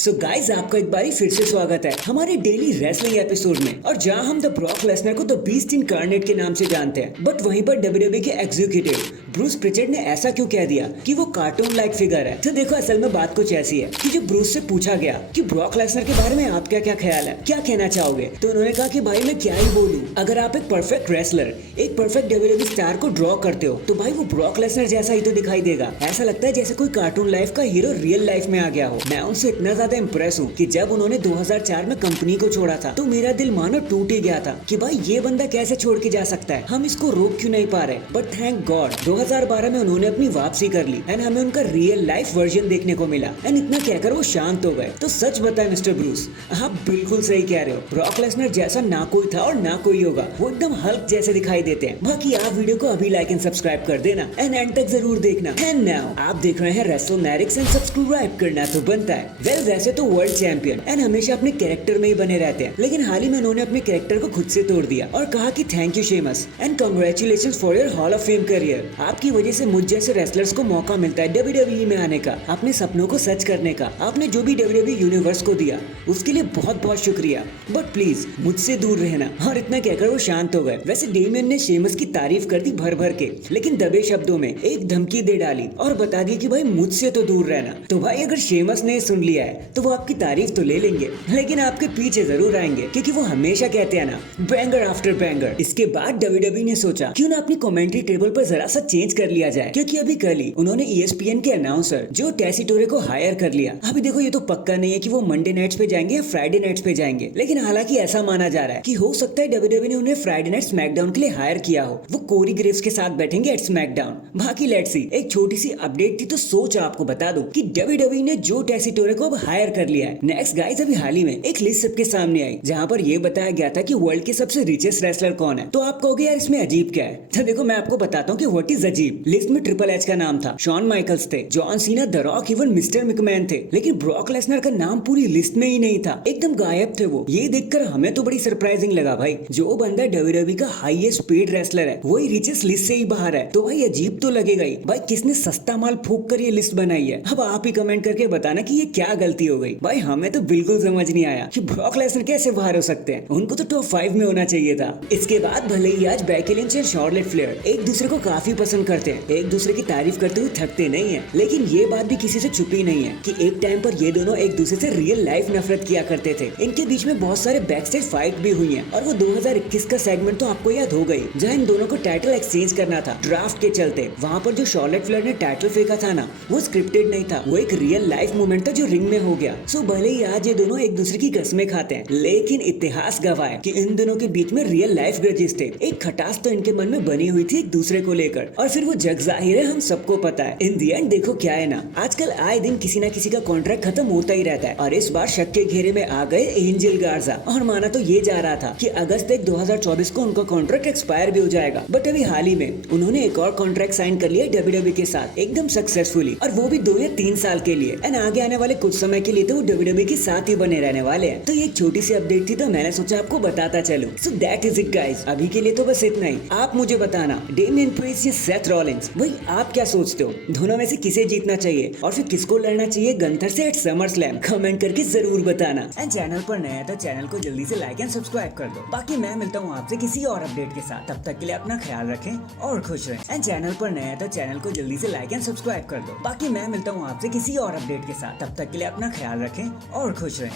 So guys आपका एक बारी फिर से स्वागत है हमारे डेली रेसलिंग एपिसोड में। और जहां हम द ब्रॉक लेसनर को द बीस्ट इनकार्नेट के नाम से जानते हैं, बट वहीं पर डब्ल्यूडब्ल्यूई के एग्जीक्यूटिव ब्रूस प्रिचर्ड ने ऐसा क्यों कह दिया कि वो कार्टून लाइक फिगर है। तो देखो असल में बात कुछ ऐसी है कि जब ब्रूस से पूछा गया कि ब्रॉक लेसनर के बारे में आप क्या क्या ख्याल है, क्या कहना चाहोगे, तो उन्होंने कहा कि भाई मैं क्या ही बोलूं, अगर आप एक परफेक्ट रेसलर, एक परफेक्ट डब्ल्यूडब्ल्यूई स्टार को ड्रॉ करते हो तो भाई वो ब्रॉक लेसनर जैसा ही तो दिखाई देगा। ऐसा लगता है जैसे कोई कार्टून लाइफ का हीरो रियल लाइफ में आ गया हो। मैं उनसे इतना ज्यादा इंप्रेस हूँ कि जब उन्होंने 2004 में कंपनी को छोड़ा था तो मेरा दिल मानो टूट ही गया था कि भाई ये बंदा कैसे छोड़ के जा सकता है, हम इसको रोक क्यों नहीं पा रहे। बट थैंक गॉड 2012 में उन्होंने अपनी वापसी कर ली एंड हमें उनका रियल लाइफ वर्जन देखने को मिला एंड इतना कहकर वो शांत हो गए। तो सच बताएं मिस्टर ब्रूस, आप बिल्कुल सही कह रहे हो, ब्रॉक लेसनर जैसा ना कोई था और ना कोई होगा, वो एकदम हल्क जैसे दिखाई देते हैं। बाकी आप वीडियो को अभी लाइक एंड सब्सक्राइब कर देना एंड एंड तक जरूर देखना। एंड नाउ आप देख रहे हैं रेसलनैरिक्स एंड सब्सक्राइब करना तो बनता है। वेल वैसे तो वर्ल्ड चैंपियन एंड हमेशा अपने कैरेक्टर में ही बने रहते हैं, लेकिन हाल ही में उन्होंने अपने कैरेक्टर को खुद से तोड़ दिया और कहा कि thank you Sheamus and congratulations for your hall of fame career. आपकी वजह से मुझ जैसे रेसलर्स को मौका मिलता है डब्ल्यूडब्ल्यूई में आने का, अपने सपनों को सच करने का। आपने जो भी डब्ल्यूडब्ल्यूई यूनिवर्स को दिया उसके लिए बहुत बहुत शुक्रिया, बट प्लीज मुझसे दूर रहना। और इतना कहकर वो शांत हो गए। वैसे डेमियन ने शेमस की तारीफ कर दी भर भर के, लेकिन दबे शब्दों में एक धमकी दे डाली और बता दी कि भाई मुझसे तो दूर रहना। तो भाई अगर शेमस ने सुन लिया है तो वो आपकी तारीफ तो ले लेंगे, लेकिन आपके पीछे जरूर आएंगे, क्योंकि वो हमेशा कहते हैं ना, बैंगर आफ्टर बैंगर। इसके बाद डब्ल्यूडब्ल्यूई ने सोचा क्यों ना अपनी कमेंट्री टेबल पर जरा सा चेंज कर लिया जाए, क्योंकि अभी कल ही उन्होंने ESPN के अनाउंसर जो टेसिटोरे को हायर कर लिया। अभी देखो ये तो पक्का नहीं है कि वो मंडे नाइट्स पे जाएंगे या फ्राइडे नाइट्स पे जाएंगे, लेकिन हालांकि ऐसा माना जा रहा है कि हो सकता है डब्ल्यूडब्ल्यूई ने उन्हें फ्राइडे नाइट स्मैकडाउन के लिए हायर किया हो। वो कोरी ग्रेव्स के साथ बैठेंगे एट स्मैकडाउन। बाकी लेट्स सी। एक छोटी सी अपडेट थी तो सोच आपको बता दूं कि डब्ल्यूडब्ल्यूई ने जो टेसिटोरे को अब हायर कर लिया है। नेक्स्ट गाइस, अभी हाल ही में एक लिस्ट सबके सामने आई जहां पर ये बताया गया था कि वर्ल्ड के सबसे रिचेस्ट रेसलर कौन है। तो आप कहोगे यार इसमें अजीब क्या है, तो देखो मैं आपको बताता हूँ कि व्हाट इज अजीब। लिस्ट में ट्रिपल एच का नाम था, शॉन माइकल्स थे, John Cena, the rock, even mister McMahon थे, लेकिन ब्रॉक लेसनर का नाम पूरी लिस्ट में ही नहीं था। एकदम गायब थे वो। ये देखकर हमें तो बड़ी सरप्राइजिंग लगा भाई, जो बंदा डब्ल्यूडब्ल्यूई का हाईएस्ट पेड रेसलर है वही रिचेस्ट लिस्ट से ही बाहर है। तो भाई अजीब तो लगेगा ही। भाई किसने सस्ता माल फूंक कर ये लिस्ट बनाई है। अब आप ही कमेंट करके बताना कि ये क्या गलती हो गई। भाई हमें तो बिल्कुल समझ नहीं आया कि ब्रॉक लेसनर कैसे बाहर हो सकते हैं, उनको तो टॉप 5 में होना चाहिए था। इसके बाद भले ही आज बेकी लिंच और शार्लेट फ्लेयर एक दूसरे को काफी पसंद करते हैं, एक दूसरे की तारीफ करते हुए थकते नहीं है, लेकिन ये बात भी किसी से छुपी नहीं है कि एक टाइम पर ये दोनों एक दूसरे से रियल लाइफ नफरत किया करते थे। इनके बीच में बहुत सारे बैकस्टेज फाइट भी हुई है और वो 2021 का सेगमेंट तो आपको याद हो गई जहाँ इन दोनों को टाइटल एक्सचेंज करना था ड्राफ्ट के चलते। वहाँ पर जो शार्लेट फ्लेयर ने टाइटल फेंका था ना, वो स्क्रिप्टेड नहीं था, वो एक रियल लाइफ मोमेंट था जो रिंग में हो गया। सो भले ही आज ये दोनों एक दूसरे की कस्में खाते हैं, लेकिन इतिहास गवाह है कि इन दोनों के बीच में रियल लाइफ ग्रजेस थे। एक खटास तो इनके मन में बनी हुई थी एक दूसरे को लेकर, और फिर वो जग जाहिर है, हम सबको पता है। इन दी एंड देखो क्या है ना, आजकल आए दिन किसी ना किसी का कॉन्ट्रैक्ट खत्म होता ही रहता है, और इस बार शक के घेरे में आ गए एंजल गार्जा। और माना तो ये जा रहा था कि अगस्त 2024 को उनका कॉन्ट्रैक्ट एक्सपायर भी हो जाएगा, बट अभी हाल ही में उन्होंने एक और कॉन्ट्रैक्ट साइन कर लिया डब्ल्यूडब्ल्यूई के साथ एकदम सक्सेसफुली, और वो भी 2 या 3 साल के लिए। एंड आगे आने वाले कुछ समय के लिए तो वो डब्ल्यूडब्ल्यूई के साथ ही बने रहने वाले हैं। तो ये एक छोटी सी अपडेट थी तो मैंने सोचा आपको बताता चलूं। So that is it guys, अभी के लिए तो बस इतना ही। आप मुझे बताना डेमियन प्रिस्ट या सेथ रॉलिंस, भाई आप क्या सोचते हो, दोनों में से किसे जीतना चाहिए और फिर किसको लड़ना चाहिए गंथर से एट समर स्लैम, कमेंट करके जरूर बताना। एंड चैनल पर नया है तो चैनल को जल्दी से लाइक एंड सब्सक्राइब कर दो। बाकी मैं मिलता हूँ आपसे किसी और अपडेट के साथ, तब तक के लिए अपना ख्याल रखें और खुश रहें। एंड चैनल पर नया है तो चैनल को जल्दी से लाइक एंड सब्सक्राइब कर दो। बाकी मैं मिलता हूँ आपसे किसी और अपडेट के साथ, तब तक के लिए अपना ख्याल रखें और खुश रहें।